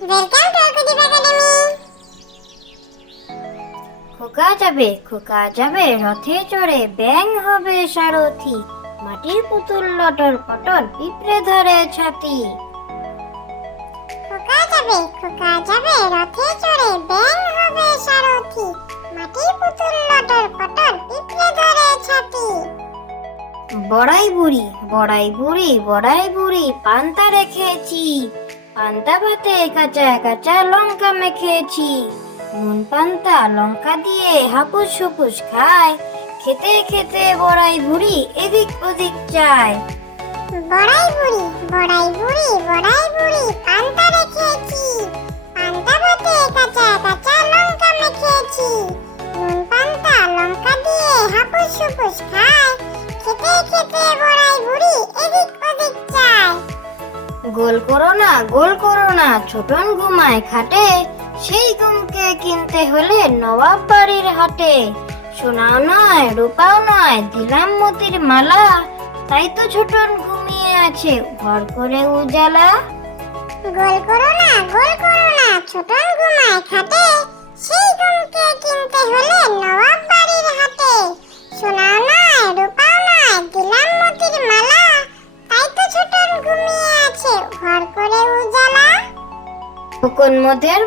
Welcome to কুদিপ academy. খোকা যাবে রথে চড়ে, ব্যাং হবে সারথি, মাটির পুতুল লটর পটর, পিঁপড়ে ধরে ছাতি। খোকা যাবে রথে চড়ে, ব্যাং হবে সারথি, মাটির পুতুল লটর পটর, পিঁপড়ে ধরে ছাতি। বড়াই বুড়ি পান্তা রেখেছি, পান্তা ভাতে কাঁচা কাঁচা লঙ্কা মেখেছি। নুন পান্তা লঙ্কা দিয়ে হাপুস হুপুস খায়, খেতে খেতে বড়াই বুড়ি এদিক ওদিক চায়। বড়াই বুড়ি পান্তা রেখেছি, পান্তা ভাতে কাঁচা কাঁচা লঙ্কা মেখেছি। নুন পান্তা লঙ্কা দিয়ে হাপুস হুপুস খায়, খেতে খেতে বড়াই বুড়ি এদিক ওদিক চায়। গোল করো না ছোটন ঘুমায় খাটে, সেই ঘুমকে কিনতে হলে নবাব বাড়ির হাটে। সোনাও নয় রূপাও নয় দিলাম মতির মালা, তাই তো ছোটন ঘুমিয়ে আছে ঘর করে উজালা। গোল করো না ছোটন ঘুমায় খাটে, সেই ঘুমকে কিনতে হলে নবাব বাড়ির হাটে। সোনাও নয় রূপাও নয় দিলাম মতির মালা, তাই তো ছোটন ঘুমিয়ে আছে ঘর করে উজালা। খোকন মোদের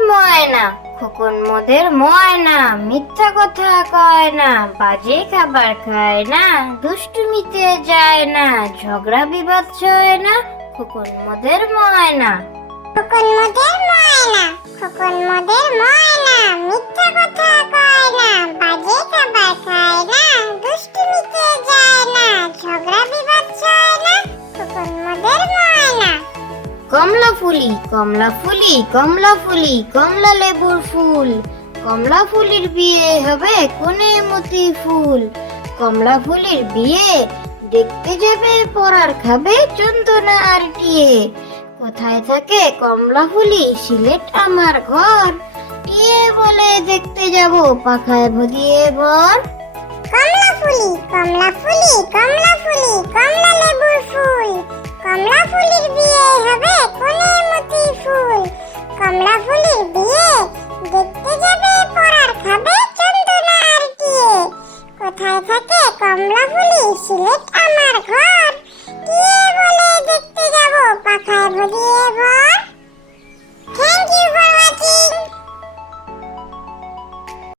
ময়না, মিথ্যা কথা কয় না, বাজে খাবার খায় না, দুষ্টুমিতে যায় না, ঝগড়া বিবাদ সয় না, খোকন মোদের ময়না। খোকন মোদের ময়না, মিথ্যা কথা কয় না, বাজে খাবার খায় না, দুষ্টুমিতে যায় না, ঝগড়া বিবাদ সয় না, খোকন মোদের ময়না। কমলা ফুলি কমলা লেবুর ফুল, কমলা ফুলির বিয়ে হবে কোনে মতি ফুল। কমলা ফুলির বিয়ে দেখতে যাবে, পরার খাবে চন্দনা আর টিয়ে। কোথায় থাকে কমলা ফুলি, সিলেট আমার ঘর, টিয়ে বলে দেখতে যাব পাখায় ভদিয়ে ভর। কমলা ফুলি কমলা লেবুর ফুল, কমলা ফুলির বিয়ে হবে কোনে মতি ফুল। কমলা ফুলির বিয়ে দেখতে যাবে, পরার খাবে চন্দনা আর টিয়ে। কোথায় থাকে কমলা ফুলি, সিলেট আমার ঘর, টিয়ে বলে দেখতে যাব পাখায় ভরিয়ে ভর।